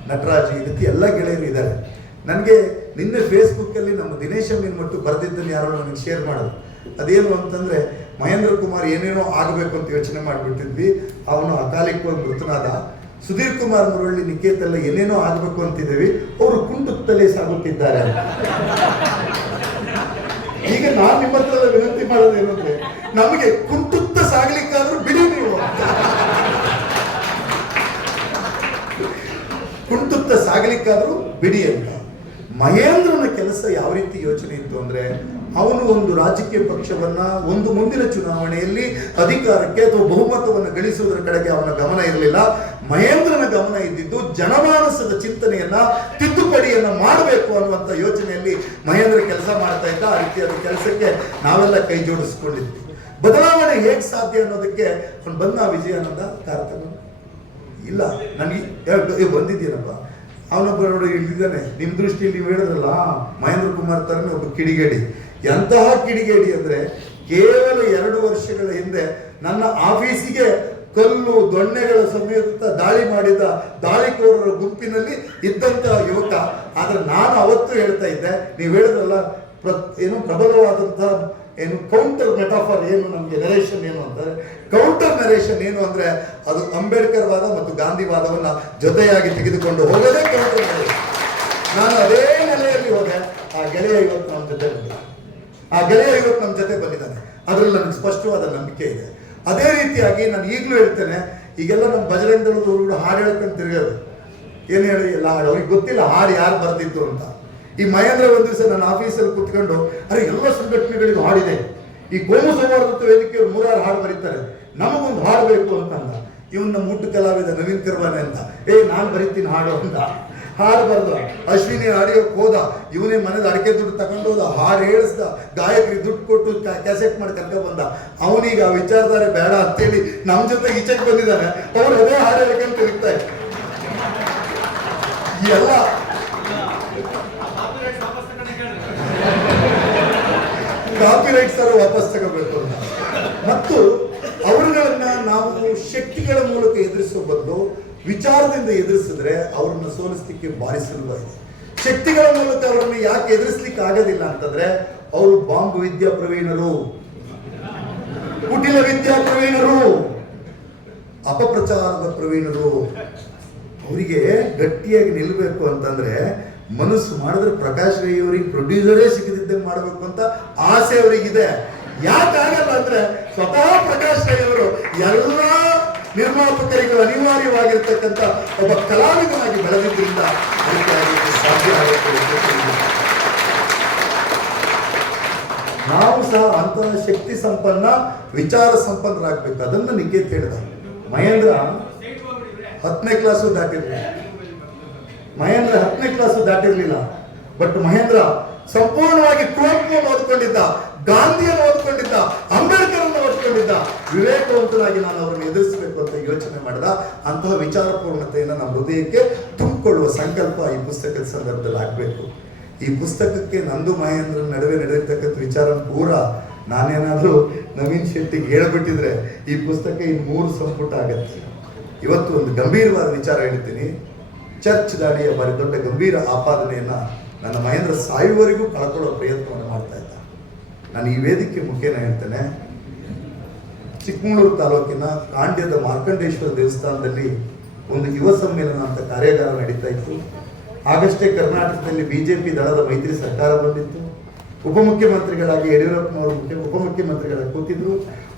ನಟರಾಜ್ ಈ ರೀತಿ ಎಲ್ಲ ಗೆಳೆಯರು ಇದ್ದಾರೆ. ನನಗೆ ನಿನ್ನೆ ಫೇಸ್ಬುಕ್ಕಲ್ಲಿ ನಮ್ಮ ದಿನೇಶ್ ಅಮೀನ್ ಮಟ್ಟು ಬರೆದಿದ್ದನ್ನು ಯಾರೋ ನನಗೆ ಶೇರ್ ಮಾಡೋದು. ಅದೇನು ಅಂತಂದರೆ, ಮಹೇಂದ್ರ ಕುಮಾರ್ ಏನೇನೋ ಆಗಬೇಕು ಅಂತ ಯೋಚನೆ ಮಾಡಿಬಿಟ್ಟಿದ್ವಿ, ಅವನು ಅಕಾಲಿಕವಾಗಿ ಮೃತನಾದ. ಸುಧೀರ್ ಕುಮಾರ್ ಮುರಳಿ ನಿಕೇತೆಲ್ಲ ಏನೇನೋ ಆಗಬೇಕು ಅಂತಿದ್ದೀವಿ, ಅವರು ಕುಂಟುತ್ತಲೇ ಸಾಗುತ್ತಿದ್ದಾರೆ. ಈಗ ನಾನು ನಿಮ್ಮ ಹತ್ರ ವಿನಂತಿ ಮಾಡೋದೇನು ಅಂದ್ರೆ, ನಮಗೆ ಕುಂಟುತ್ತ ಸಾಗ್ಲಿಕ್ಕಾದ್ರೂ ಬಿಡಿ ನೀವು, ಕುಂಟುತ್ತ ಸಾಗಲಿಕ್ಕಾದ್ರೂ ಬಿಡಿ ಅಂತ. ಮಹೇಂದ್ರನ ಕೆಲಸ ಯಾವ ರೀತಿ ಯೋಚನೆ ಇತ್ತು ಅಂದ್ರೆ, ಅವನು ಒಂದು ರಾಜಕೀಯ ಪಕ್ಷವನ್ನ ಒಂದು ಮುಂದಿನ ಚುನಾವಣೆಯಲ್ಲಿ ಅಧಿಕಾರಕ್ಕೆ ಅಥವಾ ಬಹುಮತವನ್ನು ಗಳಿಸುವುದರ ಕಡೆಗೆ ಅವನ ಗಮನ ಇರಲಿಲ್ಲ. ಮಹೇಂದ್ರನ ಗಮನ ಇದ್ದಿದ್ದು ಜನಮಾನಸದ ಚಿಂತನೆಯನ್ನ ತಿದ್ದುಪಡಿಯನ್ನ ಮಾಡಬೇಕು ಅನ್ನುವಂಥ ಯೋಚನೆಯಲ್ಲಿ ಮಹೇಂದ್ರ ಕೆಲಸ ಮಾಡ್ತಾ ಇದ್ದ. ಆ ರೀತಿಯಾದ ಕೆಲಸಕ್ಕೆ ನಾವೆಲ್ಲ ಕೈ ಜೋಡಿಸ್ಕೊಂಡಿದ್ವಿ. ಬದಲಾವಣೆ ಹೇಗೆ ಸಾಧ್ಯ ಅನ್ನೋದಕ್ಕೆ ಅವ್ನು ಬಂದ ವಿಜಯಾನಂದ ಕಾರ್ಯಕ್ರಮ ಇಲ್ಲ, ನನಗೆ ಬಂದಿದ್ದೀನಪ್ಪ, ಅವನೊಬ್ಬ ನೋಡಿ ಇಲ್ಲಿದ್ದಾನೆ. ನಿಮ್ಮ ದೃಷ್ಟಿಯಲ್ಲಿ ನೀವು ಹೇಳಿದ್ರಲ್ಲ, ಮಹೇಂದ್ರ ಕುಮಾರ್ ತರನೇ ಒಬ್ಬ ಕಿಡಿಗೇಡಿ. ಎಂತಹ ಕಿಡಿಗೇಡಿ ಅಂದ್ರೆ, ಕೇವಲ 2 ವರ್ಷಗಳ ಹಿಂದೆ ನನ್ನ ಆಫೀಸಿಗೆ ಕಲ್ಲು ದೊಣ್ಣೆಗಳ ಸಮೇತ ದಾಳಿ ಮಾಡಿದ ದಾಳಿಕೋರರ ಗುಂಪಿನಲ್ಲಿ ಇದ್ದಂತ ಯುವಕ. ಆದ್ರೆ ನಾನು ಅವತ್ತು ಹೇಳ್ತಾ ಇದ್ದೆ, ನೀವು ಹೇಳಿದ್ರಲ್ಲ ಏನು ಪ್ರಬಲವಾದಂತಹ ಏನು ಕೌಂಟರ್ ಮೆಟಾಫರ್ ಏನು, ನಮಗೆ ನರೇಷನ್ ಏನು ಅಂತಾರೆ, ಕೌಂಟರ್ ನರೇಷನ್ ಏನು ಅಂದ್ರೆ ಅದು ಅಂಬೇಡ್ಕರ್ ವಾದ ಮತ್ತು ಗಾಂಧಿವಾದವನ್ನ ಜೊತೆಯಾಗಿ ತೆಗೆದುಕೊಂಡು ಹೋಗೋದೇ ಕೌಂಟರ್ ನರೇಷನ್. ನಾನು ಅದೇ ನೆಲೆಯಲ್ಲಿ ಹೋದೆ. ಆ ಗೆಳೆಯ ಇವತ್ತು ನಮ್ಮ ಜೊತೆ ಬಂದಿದ್ದಾನೆ. ಅದರಲ್ಲಿ ನನಗೆ ಸ್ಪಷ್ಟವಾದ ನಂಬಿಕೆ ಇದೆ. ಅದೇ ರೀತಿಯಾಗಿ ನಾನು ಈಗಲೂ ಹೇಳ್ತೇನೆ, ಈಗೆಲ್ಲ ನಮ್ಮ ಬಜರಂಗ ದಳದವರು ಹಾಡು ಹೇಳ್ಕೊಂಡು ತಿರುಗೋದು, ಏನು ಹೇಳಿ ಎಲ್ಲ ಹಾಡು, ಅವ್ರಿಗೆ ಗೊತ್ತಿಲ್ಲ ಹಾಡು ಯಾರು ಬರ್ತಿತ್ತು ಅಂತ. ಈ ಮಹೇಂದ್ರ ಒಂದು ದಿವಸ ನನ್ನ ಆಫೀಸಲ್ಲಿ ಕೂತ್ಕೊಂಡು, ಅರೆ ಎಲ್ಲ ಸಂಘಟನೆಗಳಿಗೂ ಹಾಡಿದೆ, ಈ ಕೋಮು ಸೌಹಾರ್ದತ್ವ ವೇದಿಕೆಯವರು 3-6 ಹಾಡು ಬರೀತಾರೆ, ನಮಗೊಂದು ಹಾಡು ಬೇಕು ಅಂತಂದ. ಇವನ್ ನಮ್ಮ ಮುಟ್ಟು ಕಲಾವಿದ ನವೀನ್ ಕರ್ವಾನೆ ಅಂತ, ನಾನು ಬರೀತೀನಿ ಹಾಡು ಅಂತ ಹಾಡು ಬರ್ದ. ಅಶ್ವಿನಿ ಆಡಿಯೋಕ್ಕೆ ಹೋದ, ಇವನೇ ಮನೆದ ಅಡಿಕೆ ದುಡ್ಡು ತಗೊಂಡು ಹೋದ, ಹಾಡು ಹೇಳಿಸ್ದ, ಗಾಯಕರಿಗೆ ದುಡ್ಡು ಕೊಟ್ಟು ಕ್ಯಾಸೆಟ್ ಮಾಡಿ ಕರ್ಕ ಬಂದ. ಅವನೀಗ ಆ ವಿಚಾರಧಾರೆ ಬೇಡ ಅಂತೇಳಿ ನಮ್ಮ ಜೊತೆ ಈಚೆಗೆ ಬಂದಿದ್ದಾನೆ. ಅವ್ರು ಅದೇ ಹಾಡು ಹೇಳ್ಕೊಂಡು ತಿರುಗ್ತಾ ಇದ್ದಾರೆ. ಈ ಎಲ್ಲ ಕಾಪಿರೈಟ್ಸ್ ವಾಪಸ್ ತಗೋಬೇಕು ಅಂತ. ಮತ್ತು ಅವರುಗಳನ್ನ ನಾವು ಶಕ್ತಿಗಳ ಮೂಲಕ ಎದುರಿಸುವ ಬದಲು ವಿಚಾರದಿಂದ ಎದುರಿಸಿದ್ರೆ ಅವ್ರನ್ನ ಸೋಲಿಸ್ಲಿಕ್ಕೆ ಭಾರಿ ಸುಲಭವಾಗಿದೆ. ಶಕ್ತಿಗಳ ಮೂಲಕ ಅವರನ್ನು ಯಾಕೆ ಎದುರಿಸ್ಲಿಕ್ಕೆ ಆಗೋದಿಲ್ಲ ಅಂತಂದ್ರೆ, ಅವರು ಬಾಂಬ್ ವಿದ್ಯಾ ಪ್ರವೀಣರು, ಕುಟಿಲ ವಿದ್ಯಾ ಪ್ರವೀಣರು, ಅಪಪ್ರಚಾರದ ಪ್ರವೀಣರು. ಅವರಿಗೆ ಗಟ್ಟಿಯಾಗಿ ನಿಲ್ಲಬೇಕು ಅಂತಂದ್ರೆ ಮನಸ್ಸು ಮಾಡಿದ್ರೆ ಪ್ರಕಾಶ್ ರೈ ಅವರಿಗೆ ಪ್ರೊಡ್ಯೂಸರೇ ಸಿಗದಿದ್ದಂಗೆ ಮಾಡಬೇಕು ಅಂತ ಆಸೆ ಅವರಿಗಿದೆ. ಯಾಕಾಗಲ್ಲ ಅಂದ್ರೆ, ಸ್ವತಃ ಪ್ರಕಾಶ್ ರೈ ಅವರು ಎಲ್ಲ ನಿರ್ಮಾಪಕರಿಗೂ ಅನಿವಾರ್ಯವಾಗಿರ್ತಕ್ಕಂಥ ಒಬ್ಬ ಕಲಾವಿದನಾಗಿ ಬೆಳೆದಿದ್ದರಿಂದ ಸಾಧ್ಯ ಆಗುತ್ತೆ. ನಾವು ಸಹ ಅಂತಹ ಶಕ್ತಿ ಸಂಪನ್ನ ವಿಚಾರ ಸಂಪನ್ನರಾಗಬೇಕು. ಅದನ್ನ ನಿಕೇತ್ ಹೇಳಿದ. ಮಹೇಂದ್ರ 10ನೇ ಕ್ಲಾಸು ದಾಟಿರ್ಲಿಲ್ಲ. ಬಟ್ ಮಹೇಂದ್ರ ಸಂಪೂರ್ಣವಾಗಿ ಕುವೆಂಪುವನ್ನು ಓದ್ಕೊಂಡಿದ್ದ, ಗಾಂಧಿಯನ್ನು ಓದ್ಕೊಂಡಿದ್ದ, ಅಂಬೇಡ್ಕರ್ ಅನ್ನು ಓದ್ಕೊಂಡಿದ್ದ. ವಿವೇಕವಂತನಾಗಿ ನಾನು ಅವರನ್ನು ಎದುರಿಸಬೇಕು ಅಂತ ಯೋಚನೆ ಮಾಡಿದ. ಅಂತಹ ವಿಚಾರ ಪೂರ್ಣತೆಯನ್ನು ನಮ್ಮ ಹೃದಯಕ್ಕೆ ತುಂಬಿಕೊಳ್ಳುವ ಸಂಕಲ್ಪ ಈ ಪುಸ್ತಕದ ಸಂದರ್ಭದಲ್ಲಿ ಆಗಬೇಕು. ಈ ಪುಸ್ತಕಕ್ಕೆ ನಂದು ಮಹೇಂದ್ರ ನಡುವೆ ನಡೆಯತಕ್ಕಂಥ ವಿಚಾರ ಪೂರ ನಾನೇನಾದ್ರೂ ನವೀನ್ ಶೆಟ್ಟಿಗೆ ಹೇಳ್ಬಿಟ್ಟಿದ್ರೆ ಈ ಪುಸ್ತಕ ಇನ್ನು 3 ಸಂಪುಟ ಆಗತ್ತೆ. ಇವತ್ತು ಒಂದು ಗಂಭೀರವಾದ ವಿಚಾರ ಹೇಳ್ತೀನಿ. ಚರ್ಚ್ ದಾಳಿಯ ಬಾರಿ ದೊಡ್ಡ ಗಂಭೀರ ಆಪಾದನೆಯನ್ನ ನನ್ನ ಮಹೇಂದ್ರ ಸಾಯುವವರೆಗೂ ಕಳ್ಕೊಳ್ಳೋ ಪ್ರಯತ್ನವನ್ನು ಮಾಡ್ತಾ ಇದ್ದ. ನಾನು ಈ ವೇದಿಕೆ ಮುಖೇನ ಹೇಳ್ತೇನೆ, ಚಿಕ್ಕಮಗಳೂರು ತಾಲೂಕಿನ ಕಾಂಡ್ಯದ ಮಾರ್ಕಂಡೇಶ್ವರ ದೇವಸ್ಥಾನದಲ್ಲಿ ಒಂದು ಯುವ ಸಮ್ಮೇಳನ ಅಂತ ಕಾರ್ಯಾಗಾರ ನಡೀತಾ ಇತ್ತು. ಆಗಷ್ಟೇ ಕರ್ನಾಟಕದಲ್ಲಿ ಬಿಜೆಪಿ ದಳದ ಮೈತ್ರಿ ಸರ್ಕಾರ ಬಂದಿತ್ತು. ಉಪಮುಖ್ಯಮಂತ್ರಿಗಳಾಗಿ ಯಡಿಯೂರಪ್ಪನವರು ಉಪಮುಖ್ಯಮಂತ್ರಿಗಳಾಗಿ ಕೂತಿದ್ರು.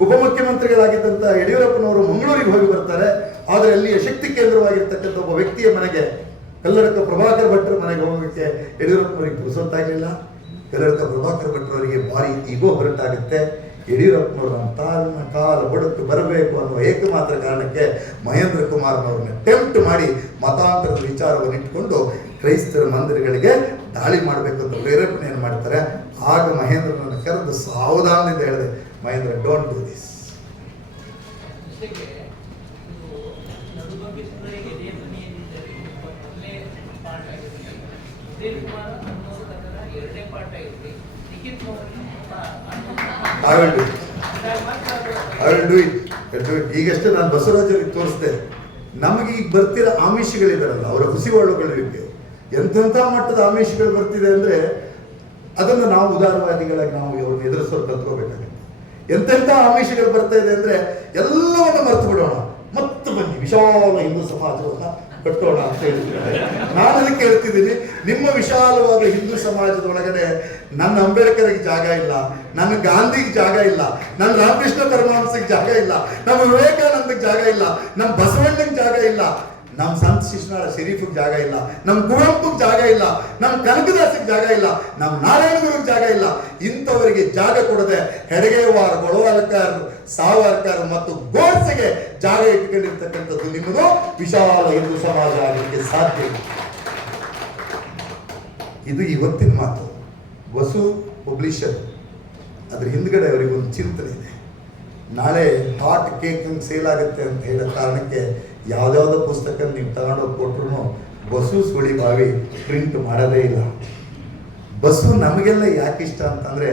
ಉಪಮುಖ್ಯಮಂತ್ರಿಗಳಾಗಿದ್ದಂಥ ಯಡಿಯೂರಪ್ಪನವರು ಮಂಗಳೂರಿಗೆ ಹೋಗಿ ಬರ್ತಾರೆ. ಆದರೆ ಅಲ್ಲಿಯ ಶಕ್ತಿ ಕೇಂದ್ರವಾಗಿರ್ತಕ್ಕಂಥ ಒಬ್ಬ ವ್ಯಕ್ತಿಯ ಮನೆಗೆ, ಕಲ್ಲಡಕ ಪ್ರಭಾಕರ್ ಭಟ್ರ ಮನೆಗೆ ಹೋಗೋಕ್ಕೆ ಯಡಿಯೂರಪ್ಪನವರಿಗೆ ಪುರುಸೊತ್ತಾಗಲಿಲ್ಲ. ಕಲ್ಲಡಕ ಪ್ರಭಾಕರ್ ಭಟ್ರವರಿಗೆ ಭಾರಿ ಈಗೋ ಹೊರಟಾಗುತ್ತೆ. ಯಡಿಯೂರಪ್ಪನವರು ತನ್ನ ಕಾಲ ಬುಡಕ್ಕೆ ಬರಬೇಕು ಅನ್ನುವ ಏಕಮಾತ್ರ ಕಾರಣಕ್ಕೆ ಮಹೇಂದ್ರ ಕುಮಾರ್ನವ್ರನ್ನ ಟೆಂಪ್ಟ್ ಮಾಡಿ ಮತಾಂತರದ ವಿಚಾರವನ್ನು ಇಟ್ಕೊಂಡು ಕ್ರೈಸ್ತರ ಮಂದಿರಗಳಿಗೆ ದಾಳಿ ಮಾಡಬೇಕು ಅಂತ ಪ್ರೇರೇಪಣೆಯನ್ನು ಮಾಡ್ತಾರೆ. ಆಗ ಮಹೇಂದ್ರನನ್ನು ಕರೆದು ಸಾವಧಾನದಿಂದ ಹೇಳಿದೆ, ಮಹೇಂದ್ರ, ಡೋಂಟ್ ಡೂ ದಿಸ್. ಈಗಷ್ಟೇ ನಾನು ಬಸವರಾಜರಿಗೆ ತೋರಿಸ್ದೆ, ನಮಗೆ ಈಗ ಬರ್ತಿರೋ ಆಮಿಷಗಳಿದಾರಲ್ಲ, ಅವರ ಹುಸಿವಾಳುಗಳಿಗೆ ಎಂತೆಂಥ ಮಟ್ಟದ ಆಮಿಷಗಳು ಬರ್ತಿದೆ ಅಂದರೆ ಅದನ್ನು ನಾವು ಉದಾರವಾದಿಗಳಾಗಿ ನಾವು ಅವ್ರನ್ನ ಎದುರಿಸೋರು ಕಲ್ತ್ಕೋಬೇಕಾಗುತ್ತೆ. ಎಂತೆಂಥ ಆಮಿಷಗಳು ಬರ್ತಾ ಇದೆ ಅಂದರೆ ಎಲ್ಲವನ್ನು ಮರೆತು ಬಿಡೋಣ, ಮತ್ತೆ ಬನ್ನಿ ವಿಶಾಲ ಹಿಂದೂ ಸಮಾಜವನ್ನು ಕಟ್ಟೋಣ ಅಂತ ಹೇಳ್ತಿದ್ದಾರೆ. ನಾನು ಅದಕ್ಕೆ ಹೇಳ್ತಿದ್ದೀನಿ, ನಿಮ್ಮ ವಿಶಾಲವಾದ ಹಿಂದೂ ಸಮಾಜದೊಳಗಡೆ ನನ್ನ ಅಂಬೇಡ್ಕರ್ಗೆ ಜಾಗ ಇಲ್ಲ, ನನ್ನ ಗಾಂಧಿಗೆ ಜಾಗ ಇಲ್ಲ, ನನ್ನ ರಾಮಕೃಷ್ಣ ಪರಮಹಂಸಕ್ಕೆ ಜಾಗ ಇಲ್ಲ, ನಮ್ಮ ವಿವೇಕಾನಂದಕ್ಕೆ ಜಾಗ ಇಲ್ಲ, ನಮ್ಮ ಬಸವಣ್ಣಗೆ ಜಾಗ ಇಲ್ಲ, ನಮ್ಮ ಸಂತ ಶಿಶುನಾಳ ಶರೀಫಿಗೆ ಜಾಗ ಇಲ್ಲ, ನಮ್ಮ ಕುವೆಂಪುಗೆ ಜಾಗ ಇಲ್ಲ, ನಮ್ಮ ಕನಕದಾಸಿಗೆ ಜಾಗ ಇಲ್ಲ, ನಮ್ಮ ನಾರಾಯಣಗುರಿಗೆ ಜಾಗ ಇಲ್ಲ. ಇಂಥವರಿಗೆ ಜಾಗ ಕೊಡದೆ ಹೆಡಗೇವಾರ್, ಗೊಳವಲ್ಕರ್, ಸಾವರ್ಕರ್ ಮತ್ತು ಗೋಡ್ಸೆಗೆ ಜಾಗ ಇಟ್ಕೊಂಡಿರ್ತಕ್ಕಂಥದ್ದು ನಿಮ್ಮದು ವಿಶಾಲ ಹಿಂದೂ ಸಮಾಜ ಆಗಲಿಕ್ಕೆ ಸಾಧ್ಯ ಇಲ್ಲ. ಇದು ಇವತ್ತಿನ ಮಾತು. ವಸು ಪಬ್ಲಿಷರ್, ಅದ್ರ ಹಿಂದ್ಗಡೆ ಅವರಿಗೊಂದು ಚಿಂತನೆ ಇದೆ. ನಾಳೆ ಹಾಟ್ ಕೇಕ್ ಸೇಲ್ ಆಗುತ್ತೆ ಅಂತ ಹೇಳೋ ಕಾರಣಕ್ಕೆ ಯಾವುದ್ಯಾವುದೋ ಪುಸ್ತಕ ನೀವು ತಗೊಂಡೋಗಿ ಕೊಟ್ಟರು ಬಸು ಸುಳಿ ಬಾವಿ ಪ್ರಿಂಟ್ ಮಾಡೋದೇ ಇಲ್ಲ. ಬಸು ನಮಗೆಲ್ಲ ಯಾಕೆ ಇಷ್ಟ ಅಂತಂದರೆ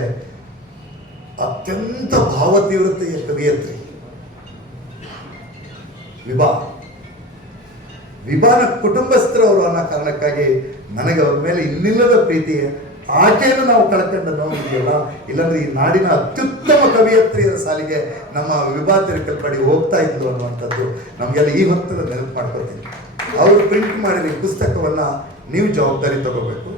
ಅತ್ಯಂತ ಭಾವತೀವ್ರತೆಯ ಕವಿಯತ್ರಿ. ವಿಭಾನ ಕುಟುಂಬಸ್ಥರವರು ಅನ್ನೋ ಕಾರಣಕ್ಕಾಗಿ ನನಗೆ ಅವ್ರ ಮೇಲೆ ಇನ್ನಿಲ್ಲದ ಪ್ರೀತಿ. ಆಕೆಯನ್ನು ನಾವು ಕಳ್ಕೊಂಡು ನೋಡಿದೆಯಲ್ಲ, ಇಲ್ಲಾಂದ್ರೆ ಈ ನಾಡಿನ ಅತ್ಯುತ್ತಮ ಕವಿಯತ್ರಿಯರ ಸಾಲಿಗೆ ನಮ್ಮ ವಿಭಾ ತಿರುಕಲ್ಪಡಿ ಹೋಗ್ತಾ ಇದ್ಲು ಅನ್ನುವಂಥದ್ದು ನಮಗೆಲ್ಲ ಈ ಹೊತ್ತಲ್ಲಿ ನೆನಪು ಮಾಡ್ಕೊತೀನಿ. ಅವರು ಪ್ರಿಂಟ್ ಮಾಡಿದ ಈ ಪುಸ್ತಕವನ್ನು ನೀವು ಜವಾಬ್ದಾರಿ ತಗೋಬೇಕು.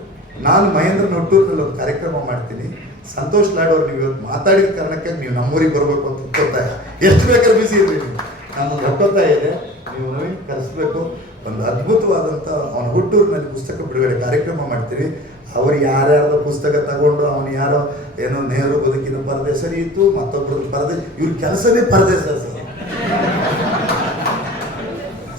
ನಾನು ಮಹೇಂದ್ರ ನೊಟ್ಟೂರಿನಲ್ಲಿ ಒಂದು ಕಾರ್ಯಕ್ರಮ ಮಾಡ್ತೀನಿ. ಸಂತೋಷ್ ಲಾಡ್ ಅವ್ರು ನೀವು ಇವತ್ತು ಮಾತಾಡಿದ ಕಾರಣಕ್ಕೆ ನೀವು ನಮ್ಮೂರಿಗೆ ಬರಬೇಕು ಅಂತ ಒತ್ತಾಯ, ಎಷ್ಟು ಬೇಕಾದ್ರೂ ಬಿಸಿ ಇರಲಿ ನೀವು, ನಮ್ಮದು ಒತ್ತೊತ್ತಾಯ ಇದೆ, ನೀವು ನವೀನ್ ಕರೆಸ್ಬೇಕು. ಒಂದು ಅದ್ಭುತವಾದಂಥ ಅವನ ಹುಟ್ಟೂರಿನಲ್ಲಿ ಪುಸ್ತಕ ಬಿಡುಗಡೆ ಕಾರ್ಯಕ್ರಮ ಮಾಡ್ತೀವಿ. ಅವ್ರು ಯಾರ್ಯಾರ್ದು ಪುಸ್ತಕ ತಗೊಂಡು ಅವನು ಯಾರೋ ಏನೋ ನೆಹರು ಬದುಕಿನ ಪರದೆ ಸರಿ ಇತ್ತು, ಮತ್ತೊಬ್ಬರದ್ದು ಪರದೆ, ಇವ್ರ ಕೆಲಸನೇ ಪರದೆ ಸರ್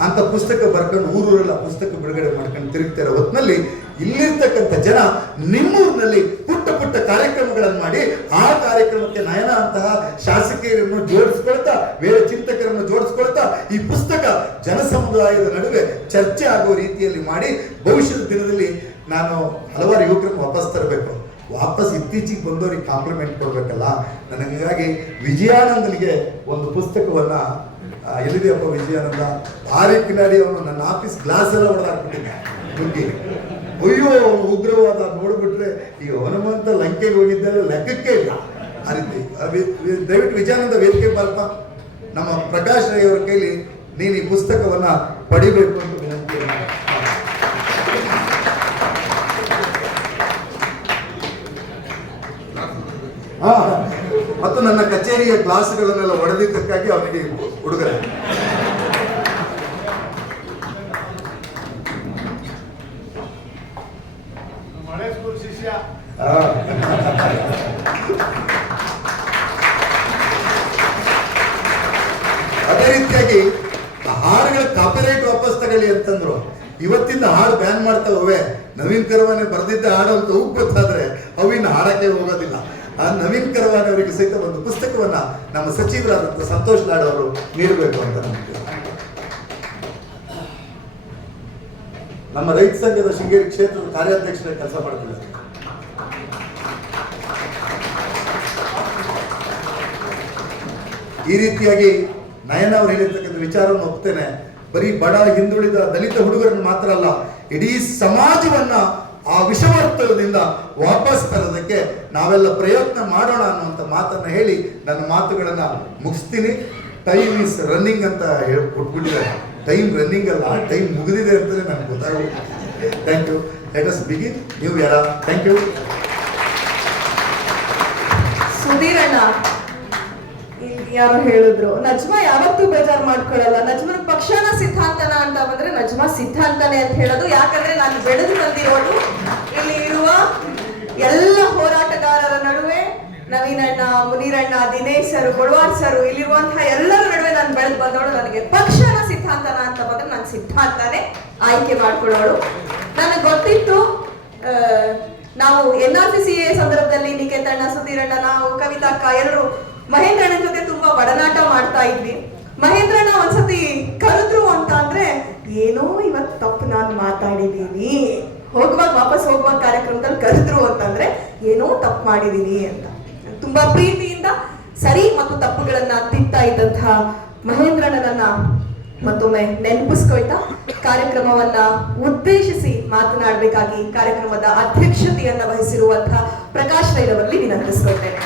ಅಂತ ಪುಸ್ತಕ ಬರ್ಕೊಂಡು ಊರೂರೆಲ್ಲ ಪುಸ್ತಕ ಬಿಡುಗಡೆ ಮಾಡ್ಕೊಂಡು ತಿರುಗ್ತಿರೋ ಹೊತ್ತಿನಲ್ಲಿ ಇಲ್ಲಿರ್ತಕ್ಕಂಥ ಜನ ನಿಮ್ಮೂರಿನಲ್ಲಿ ಪುಟ್ಟ ಪುಟ್ಟ ಕಾರ್ಯಕ್ರಮಗಳನ್ನು ಮಾಡಿ ಆ ಕಾರ್ಯಕ್ರಮಕ್ಕೆ ನಯನ ಅಂತಹ ಶಾಸಕಿಯರನ್ನು ಜೋಡಿಸ್ಕೊಳ್ತಾ, ಬೇರೆ ಚಿಂತಕರನ್ನು ಜೋಡಿಸ್ಕೊಳ್ತಾ ಈ ಪುಸ್ತಕ ಜನಸಮುದಾಯದ ನಡುವೆ ಚರ್ಚೆ ಆಗುವ ರೀತಿಯಲ್ಲಿ ಮಾಡಿ ಭವಿಷ್ಯದ ದಿನದಲ್ಲಿ ನಾನು ಹಲವಾರು ಯುವಕರನ್ನು ವಾಪಸ್ ತರಬೇಕು. ವಾಪಸ್ ಇತ್ತೀಚೆಗೆ ಬಂದವರಿಗೆ ಕಾಂಪ್ಲಿಮೆಂಟ್ ಕೊಡ್ಬೇಕಲ್ಲ. ನನಗಾಗಿ ವಿಜಯಾನಂದನಿಗೆ ಒಂದು ಪುಸ್ತಕವನ್ನು, ಎಲ್ಲಿದೆಯಪ್ಪ ವಿಜಯಾನಂದ, ಭಾರಿ ಕಿನಾಡಿ, ಅವನು ನನ್ನ ಆಫೀಸ್ ಗ್ಲಾಸ್ ಎಲ್ಲ ಹೊಡೆದಾಕ್ಬಿಟ್ಟಿದ್ದೆ ನುಗ್ಗಿ. ಅಯ್ಯೋ ಅವನು ಉಗ್ರವಾದ ನೋಡ್ಬಿಟ್ರೆ ಈ ಹನುಮಂತ ಲಂಕೆಗೆ ಹೋಗಿದ್ದೆಲ್ಲ ಲೆಕ್ಕಕ್ಕೆ ಇಲ್ಲ. ಆ ರೀತಿ ದಯವಿಟ್ಟು ವಿಜಯಾನಂದ ವೇದಿಕೆ ಬಲ್ಪ, ನಮ್ಮ ಪ್ರಕಾಶ್ ರೈ ಅವರ ಕೈಲಿ ನೀನು ಈ ಪುಸ್ತಕವನ್ನು ಪಡಿಬೇಕು ಅಂತ ವಿನಂತಿ. ಮತ್ತು ನನ್ನ ಕಚೇರಿಯ ಗ್ಲಾಸ್ಗಳನ್ನೆಲ್ಲ ಒಡೆದಿದ್ದಕ್ಕಾಗಿ ಅವನಿಗೆ ಹುಡುಗರೆ. ಅದೇ ರೀತಿಯಾಗಿ ಹಾಡುಗಳ ಕಾಪಿರೈಟ್ ವಾಪಸ್ ತಗೊಳ್ಳಿ ಅಂತಂದ್ರು. ಇವತ್ತಿಂದ ಹಾಡು ಬ್ಯಾನ್ ಮಾಡ್ತಾವೆ. ನವೀನ್ ಕರವಾನೆ ಬರೆದಿದ್ದ ಹಾಡು ಅಂತ ಗೊತ್ತಾದ್ರೆ ಅವಿನ ಹಾಡಕ್ಕೆ ಹೋಗೋದಿಲ್ಲ. ಆ ನವೀನ್ ಕರವಾನೆ ಅವರಿಗೆ ಸಹಿತ ಒಂದು ಪುಸ್ತಕವನ್ನ ನಮ್ಮ ಸಚಿವರಾದಂಥ ಸಂತೋಷ್ ಲಾಡ್ ಅವರು ನೀಡಬೇಕು ಅಂತ ನಮಗೆ. ನಮ್ಮ ರೈತ ಸಂಘದ ಶೃಂಗೇರಿ ಕ್ಷೇತ್ರದ ಕಾರ್ಯಾಧ್ಯಕ್ಷರ ಕೆಲಸ ಮಾಡ್ತಿದ್ದಾರೆ. ಈ ರೀತಿಯಾಗಿ ನಯನ ಅವರು ಹೇಳಿರ್ತಕ್ಕಂಥ ವಿಚಾರವನ್ನು ಒಪ್ತೇನೆ. ಬರೀ ಬಡ ಹಿಂದುಳಿದ ದಲಿತ ಹುಡುಗರನ್ನು ಮಾತ್ರ ಅಲ್ಲ, ಇಡೀ ಸಮಾಜವನ್ನ ಆ ವಿಷವರ್ತನದಿಂದ ವಾಪಸ್ ತರೋದಕ್ಕೆ ನಾವೆಲ್ಲ ಪ್ರಯತ್ನ ಮಾಡೋಣ ಅನ್ನುವಂಥ ಮಾತನ್ನು ಹೇಳಿ ನನ್ನ ಮಾತುಗಳನ್ನು ಮುಗಿಸ್ತೀನಿ. ಟೈಮ್ ಇಸ್ ರನ್ನಿಂಗ್ ಅಂತ ಹೇಳಿ ಕೊಟ್ಬಿಟ್ಟಿದ್ದಾರೆ. ಟೈಮ್ ರನ್ನಿಂಗ್ ಅಲ್ಲ, ಟೈಮ್ ಮುಗಿದಿದೆ ಅಂತಲೇ ನನಗೆ ಗೊತ್ತಾಗುತ್ತೆ. Thank you. Let us begin. ನೀವು ಯಾರ? Thank you. ಸುಧೀರ್ ಅಣ್ಣ, ಇಲ್ಲಿ ಯಾರೋ ಹೇಳಿದ್ರು ನಜ್ಮಾ ಯಾವತ್ತೂ ಬೇಜಾರು ಮಾಡ್ಕೊಳ್ಳಲ್ಲ. ನಜ್ಮನ ಪಕ್ಷನ ಸಿದ್ಧಾಂತನ ಅಂತ ಬಂದ್ರೆ ನಜ್ಮಾ ಸಿದ್ಧಾಂತನೇ ಅಂತ ಹೇಳೋದು. ಯಾಕಂದ್ರೆ ನಾನು ಬೆಳೆದು ಬಂದಿರೋದು ಇಲ್ಲಿ ಇರುವ ಎಲ್ಲ ಹೋರಾಟಗಾರರ ನಡುವೆ, ನವೀನಣ್ಣ, ಮುನೀರಣ್ಣ, ದಿನೇಶ್ ಸರ್, ಗೊಳವಾರ್ ಸರ್, ಇಲ್ಲಿರುವಂತಹ ಎಲ್ಲರ ನಡುವೆ ನಾನು ಬೆಳೆದು ಬಂದವಳು. ನನಗೆ ಪಕ್ಷನ ಸಿದ್ಧಾಂತನ ಅಂತ ಬಂದ್ರೆ ನಾನು ಸಿದ್ಧಾಂತನೇ ಆಯ್ಕೆ ಮಾಡ್ಕೊಳ್ಳೋಳು. ನನಗೆ ಗೊತ್ತಿತ್ತು ನಾವು NRCCA ಸಂದರ್ಭದಲ್ಲಿ ನಿಕೇತಣ್ಣ, ಸುಧೀರಣ್ಣ, ನಾವು ಕವಿತಾ ಅಕ್ಕ ಎಲ್ಲರೂ ಮಹೇಂದ್ರಣ್ಣ ಜೊತೆ ತುಂಬಾ ಒಡನಾಟ ಮಾಡ್ತಾ ಇದ್ವಿ. ಮಹೇಂದ್ರಣ್ಣ ಒಂದ್ಸತಿ ಕರೆದ್ರು ಅಂತ ಅಂದ್ರೆ ಏನೋ ಇವತ್ತು ತಪ್ಪು ನಾನು ಮಾತಾಡಿದೀನಿ, ವಾಪಸ್ ಹೋಗುವಾಗ ಕಾರ್ಯಕ್ರಮದಲ್ಲಿ ಕರೆದ್ರು ಅಂತಂದ್ರೆ ಏನೋ ತಪ್ಪು ಮಾಡಿದೀನಿ ಅಂತ ತುಂಬಾ ಪ್ರೀತಿಯಿಂದ ಸರಿ ಮತ್ತು ತಪ್ಪುಗಳನ್ನ ತಿಂತಾ ಇದ್ದಂತಹ ಮಹೇಂದ್ರಣ್ಣನನ್ನ ಮತ್ತೊಮ್ಮೆ ನೆನಪಿಸ್ಕೊಳ್ತಾ ಕಾರ್ಯಕ್ರಮವನ್ನ ಉದ್ದೇಶಿಸಿ ಮಾತನಾಡಬೇಕಾಗಿ ಕಾರ್ಯಕ್ರಮದ ಅಧ್ಯಕ್ಷತೆಯನ್ನ ವಹಿಸಿರುವಂತಹ ಪ್ರಕಾಶ್ ರೈರವರಲ್ಲಿ ವಿನಂತಿಸ್ಕೊಳ್ತೇನೆ.